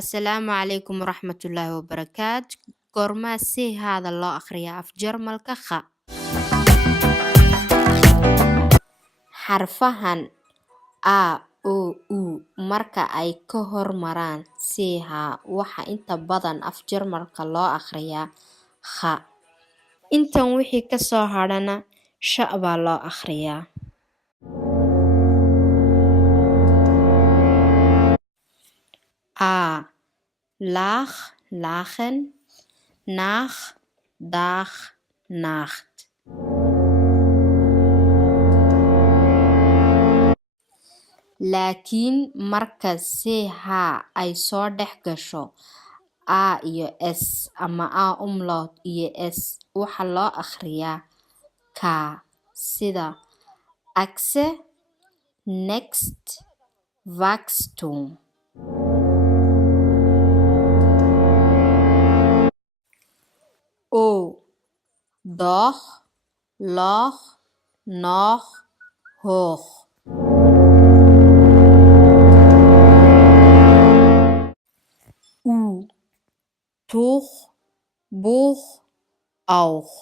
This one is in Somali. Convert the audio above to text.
Asalaamu calaykum waraxmatullaahi wabarakaatu. Goormaa si hada loo akhriyaa af Jarmalka kha? Xarfahan a, o, u marka ay ka hormaraan siha waxa inta badan af Jarmalka loo akhriyaa kha. Intan wixii ka soo hadhana sha baa loo akhriyaa. A, laag, lagen, naag, daag, naagt. Laakiin marka siha ay soo dhex gasho a iyo s ama a umlaut iyo s waxa loo akhriyaa ka, sida axe, next, wachstum. O, doch, loch, noch, hoch. U, tuch, buch, auch.